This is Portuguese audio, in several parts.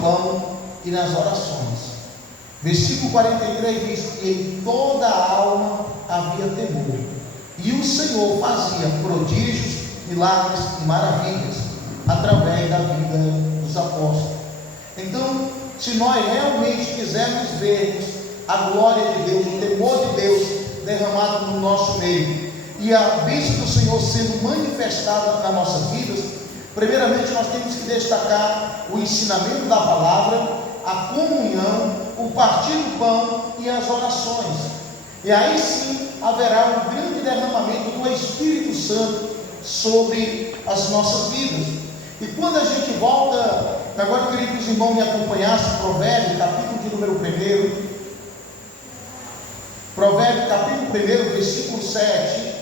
pão e nas orações. Versículo 43 diz que em toda a alma havia temor, e o Senhor fazia prodígios, milagres e maravilhas através da vida dos apóstolos. Então, se nós realmente quisermos vermos a glória de Deus, o temor de Deus derramado no nosso meio, e a bênção do Senhor sendo manifestada nas nossas vidas, primeiramente nós temos que destacar o ensinamento da palavra, a comunhão, o partir do pão e as orações. E aí sim haverá um grande derramamento do Espírito Santo sobre as nossas vidas. E quando a gente volta, agora eu queria que os irmãos me acompanhassem, Provérbios, capítulo de número 1, Provérbios, capítulo 1, versículo 7,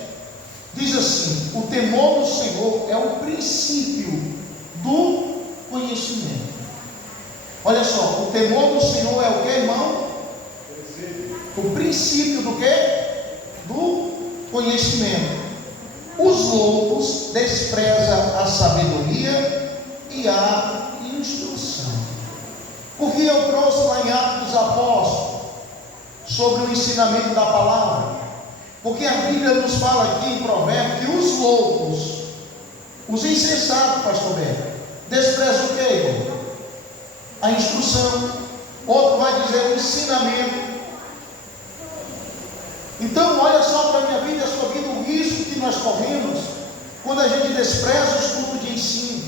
diz assim: o temor do Senhor é o princípio do conhecimento. Olha só, o temor do Senhor é o que, irmão? O princípio do que? Do conhecimento. Os loucos desprezam a sabedoria e a instrução. Porque eu trouxe lá em Atos dos Apóstolos sobre o ensinamento da palavra. Porque a Bíblia nos fala aqui em Provérbios que os loucos, os insensatos, pastor Beto, desprezam o que, irmão? A instrução. Outro vai dizer o ensinamento. Então olha só para a minha vida e a sua vida o risco que nós corremos quando a gente despreza o estudo de ensino,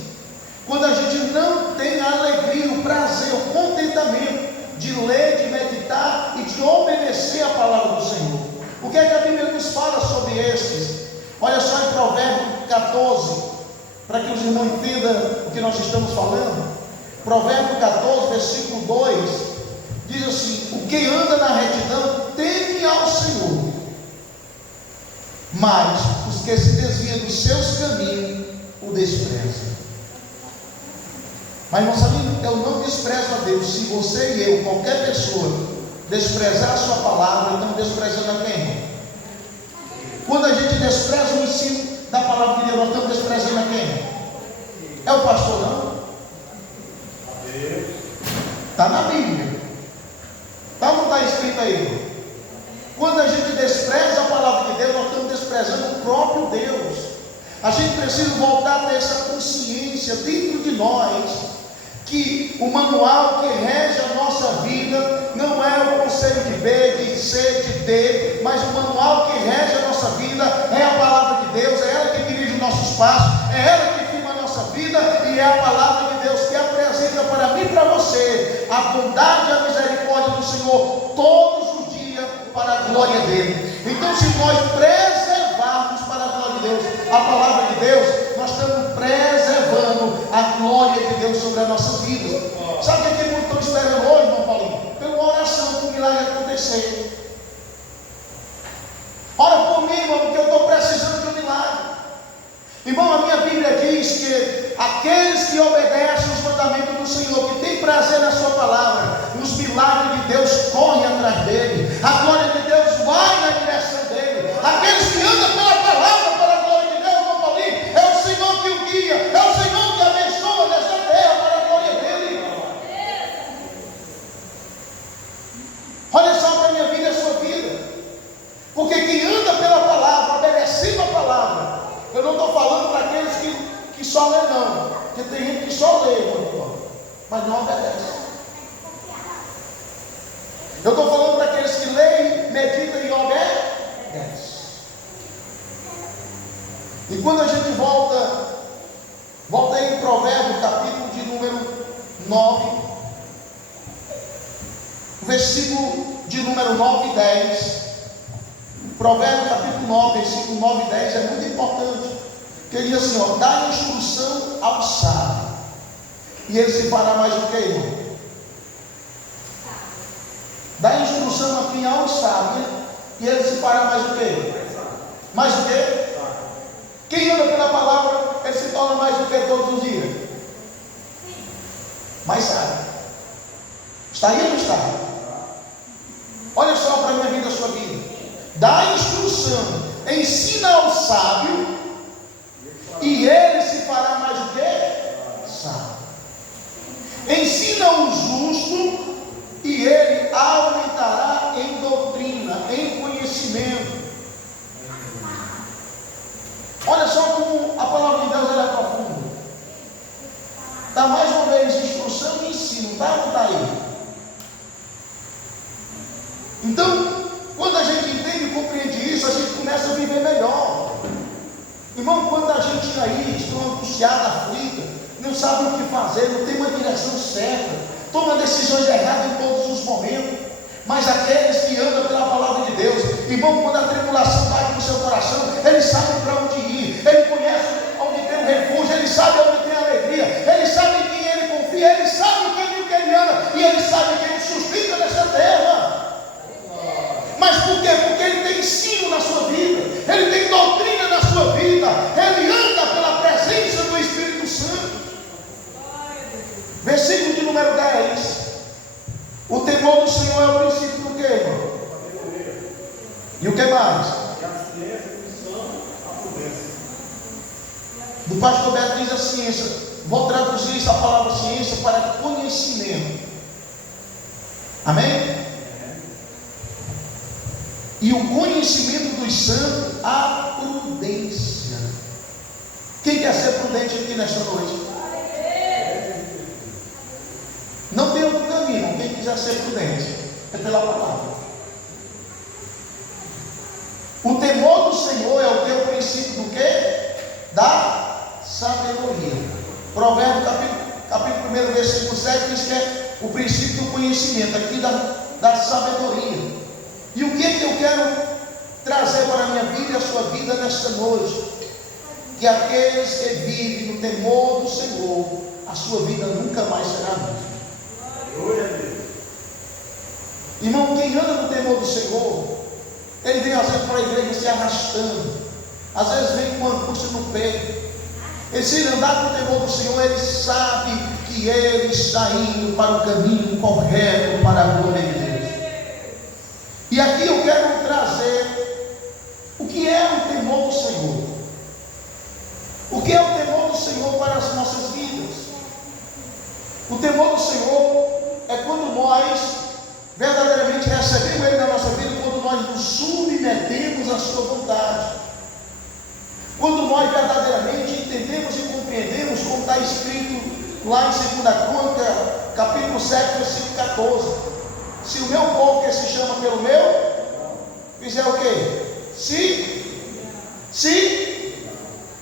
quando a gente não tem a alegria, o prazer, o contentamento de ler, de meditar e de obedecer a palavra do Senhor. O que é que a Bíblia nos fala sobre estes? Olha só em Provérbios 14, para que os irmãos entendam o que nós estamos falando. Provérbios 14, versículo 2, diz assim: o que anda na retidão teme ao Senhor, mas os que se desviam dos seus caminhos o desprezam. Mas, irmão, sabe, eu não desprezo a Deus. Se você e eu, qualquer pessoa, desprezar a sua palavra, estamos desprezando a quem? Quando a gente despreza o ensino da palavra de Deus, nós estamos desprezando a quem? É o pastor, não? Está na Bíblia. Está ou não está escrito aí? Quando a gente despreza a palavra de Deus, nós estamos desprezando o próprio Deus. A gente precisa voltar a ter essa consciência dentro de nós, que o manual que rege a nossa vida não é o conselho de B, de C, de D, mas o manual que rege a nossa vida é a palavra de Deus. É ela que dirige os nossos passos, é ela que firma a nossa vida, e é a palavra de Deus que apresenta para mim e para você a bondade e a misericórdia do Senhor todos os dias para a glória dele. Então, se nós preservarmos para a glória de Deus a palavra de Deus, nós estamos preservando a glória de Deus sobre as nossas vidas. Sabe o que muitos estão esperando hoje, irmão Paulinho? Pela oração para o milagre acontecer. Ora por mim, irmão, porque eu estou precisando de um milagre. Irmão, a minha Bíblia diz que aqueles que obedecem os mandamentos do Senhor, que tem prazer na sua palavra, os milagres de Deus correm atrás dele, a glória de Deus vai na direção dele. Aqueles que andam pela palavra, pela glória de Deus, irmão Paulinho, é o Senhor que o guia, é o Senhor que abençoa nesta terra para a glória dele. Olha só para a minha vida e a sua vida, porque quem anda pela palavra, obedecendo a palavra, eu não estou falando para aqueles que só lê, não, porque tem gente que só lê, mas não obedece. Eu estou falando para aqueles que leem, meditam e obedecem. E quando a gente volta aí em Provérbios, capítulo de número 9, versículo de número 9 e 10. Provérbios capítulo 9, versículo 9 e 10 é muito importante. Que ele diz assim: ó, dá instrução ao sábio, e ele se fará mais o que, irmão? Dá instrução aqui ao sábio, e ele se fará mais o que? Mais o que? Quem anda pela palavra, ele se torna mais do que todos os dias? Mais sábio. Está aí ou não está? Olha só para a minha vida e a sua vida. Dá instrução, ensina ao sábio, e ele se fará mais o que? Sábio. Ensina o justo, e ele aumentará em doutrina, em conhecimento. Olha só como a palavra de Deus ela é profunda. Está mais uma vez instrução e ensino, está ou não está aí? Então, quando a gente entende e compreende isso, a gente começa a viver melhor. Irmão, quando a gente aí está angustiado, aflito, não sabe o que fazer, não tem uma direção certa, toma decisões erradas em todos os momentos, mas aqueles que andam pela palavra de Deus, irmão, quando a tribulação bate no seu coração, ele sabe para onde ir, ele conhece onde tem um refúgio, ele sabe onde tem alegria, ele sabe em quem ele confia, ele sabe o caminho que ele anda, e ele sabe quem o sustenta nessa terra. Mas por quê? Porque ele tem ensino na sua vida, ele tem doutrina na sua vida, ele anda pela presença do Espírito Santo. Versículo de número 10. O temor do Senhor é o princípio do quê, irmão? E o que mais? Do pastor Beto diz a ciência. Vou traduzir essa palavra ciência para conhecimento. Amém? E o conhecimento dos santos, a prudência. Quem quer ser prudente aqui nesta noite? Não tem outro caminho. Quem quiser ser prudente é pela palavra. O temor do Senhor é o teu princípio do quê? Da sabedoria. Provérbio capítulo 1, versículo 7 diz que é o princípio do conhecimento, aqui da sabedoria. E o que é que eu quero trazer para a minha vida e a sua vida nesta noite? Que aqueles que vivem no temor do Senhor, a sua vida nunca mais será a mesma. Irmão, quem anda no temor do Senhor, ele vem às vezes para a igreja se arrastando, às vezes vem com angústia no peito. E se ele andar com o temor do Senhor, ele sabe que ele está indo para o caminho correto, para a glória de Deus. E aqui eu quero trazer o que é o temor do Senhor. O que é o temor do Senhor para as nossas vidas? O temor do Senhor é quando nós verdadeiramente recebemos Ele na nossa vida, quando nós nos submetemos à sua vontade, quando nós verdadeiramente entendemos e compreendemos, como está escrito lá em 2 Crônicas, capítulo 7, versículo 14: se o meu povo que se chama pelo meu fizer o quê? Se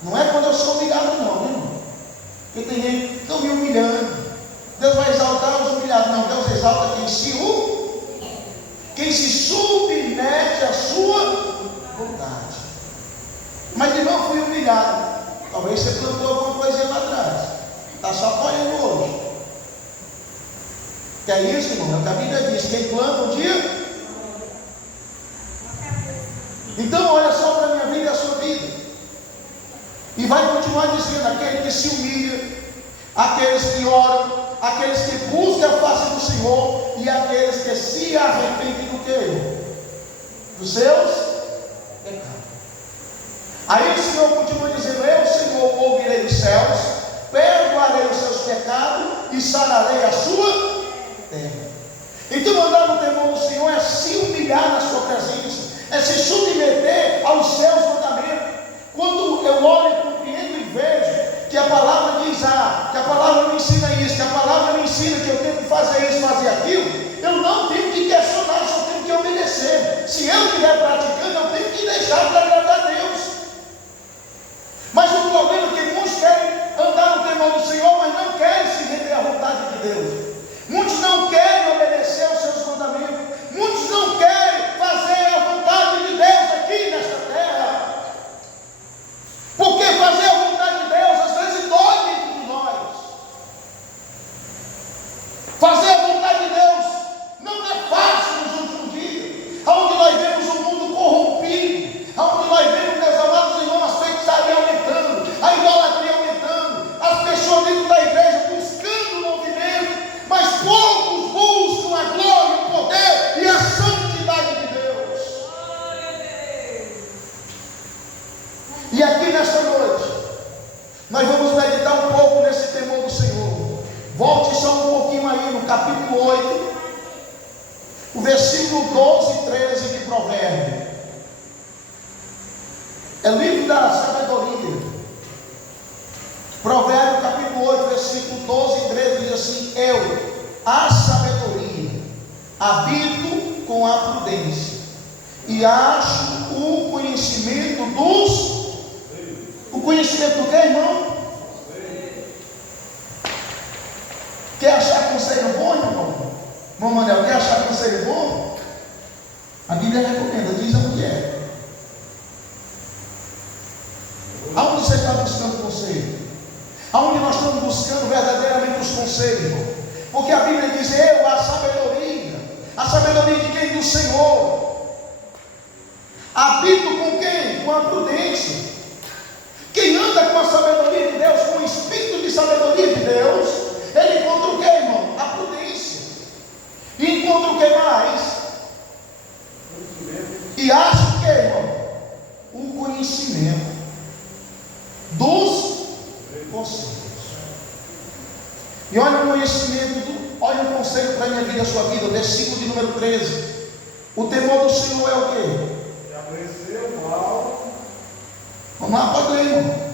não é quando eu sou humilhado, não, irmão. Porque tem gente que estão me humilhando. Deus vai exaltar os humilhados. Não, Deus exalta quem se submete à sua vontade. Mas irmão, fui humilhado. Talvez você plantou alguma coisinha lá atrás, está só colhendo hoje. Que é isso, irmão? A Bíblia diz: quem planta um dia. Então olha só para a minha vida e a sua vida. E vai continuar dizendo: aquele que se humilha, aqueles que oram, aqueles que buscam a face do Senhor, e aqueles que se arrependem do que? Dos seus pecados. Aí o Senhor continua dizendo: eu, Senhor, ouvirei os céus, perdoarei os seus pecados e sararei a sua terra. Então andar no temor do Senhor é se humilhar na sua presença, é se submeter aos seus mandamentos. Quando eu olho e compreendo e vejo que a palavra diz que a palavra me ensina isso, que a palavra me ensina que eu tenho que fazer isso, fazer aquilo, eu não tenho que questionar, só tenho que obedecer. Se eu estiver praticando, eu tenho que deixar para agradar a Deus. Mas o problema é que muitos querem andar no temor do Senhor, mas não querem se render à vontade de Deus. Muitos não querem obedecer aos seus mandamentos. Muitos não querem fazer a vontade de Deus aqui nesta terra. Porque fazer a vontade de Deus às vezes dói dentro de nós. Fazer a vontade de Deus não é fácil nos últimos dias, onde nós vemos o mundo corrompido, onde nós vemos, meus amados irmãos, as feitiçarias aumentando, a idolatria aumentando, as pessoas dentro da igreja buscando movimento, capítulo 8, o versículo 12 e 13 de Provérbios. É o livro da sabedoria. Provérbios capítulo 8, versículo 12 e 13 diz assim: eu, a sabedoria, habito com a prudência, e acho o conhecimento dos... O conhecimento do que, irmão? Quer achar conselho bom, irmão? Irmão Manel, quer achar conselho bom? A Bíblia recomenda, diz a mulher. Aonde você está buscando conselho? Aonde nós estamos buscando verdadeiramente os conselhos, irmão? Porque a Bíblia diz: eu, a sabedoria de quem? Do Senhor. Habito com quem? Com a prudência. Quem anda com a sabedoria de Deus, com o espírito de sabedoria de Deus, ele encontra o que, irmão? A prudência. E encontra o que mais? E acha o que, irmão? O conhecimento dos conselhos. E olha o conhecimento, olha o conselho para a minha vida e a sua vida, versículo de número 13. O temor do Senhor é o quê? E aborrecer o mal. Vamos lá, pode ler, irmão.